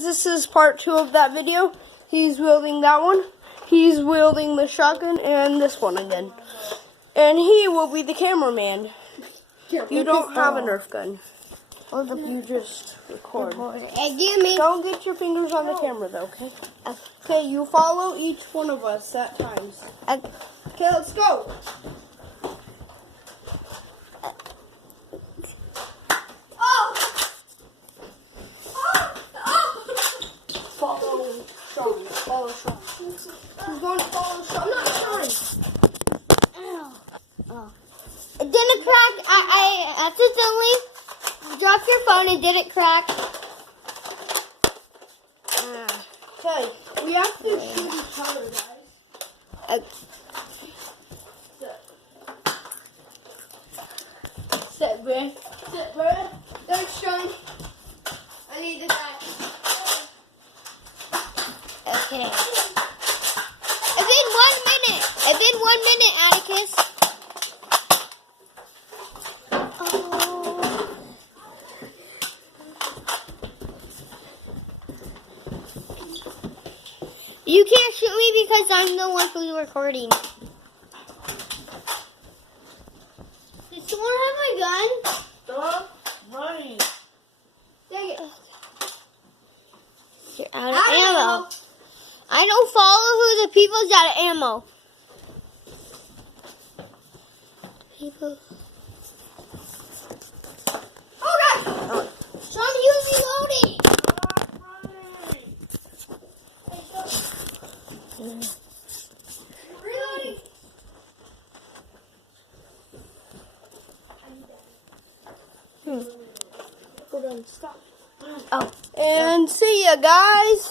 guys, this is part 2 of that video. He's wielding that one. He's wielding the shotgun and this one again. And he will be the cameraman. You don't have a Nerf gun. You just record. Don't get your fingers on the camera though, okay? Okay, you follow each one of us at times. Okay, let's go. Follow Sean. Follow Sean. Who's going to follow Sean? Not Sean. Ow. Oh. It didn't crack. I accidentally dropped your phone and didn't crack. Okay, we have to shoot each other, guys. Sit, Brad. Sit, Brad. Thanks, Sean. I needed that. Okay. It's been 1 minute. It's been 1 minute, Atticus. Oh. You can't shoot me because I'm the one who's recording. Did someone have my gun? Stop running. Dang it. You're out of ammo. I don't follow who the people's out of ammo. People. Oh God! Sean, you reloading. Reloading. Hold on, stop. Oh. And see ya, guys.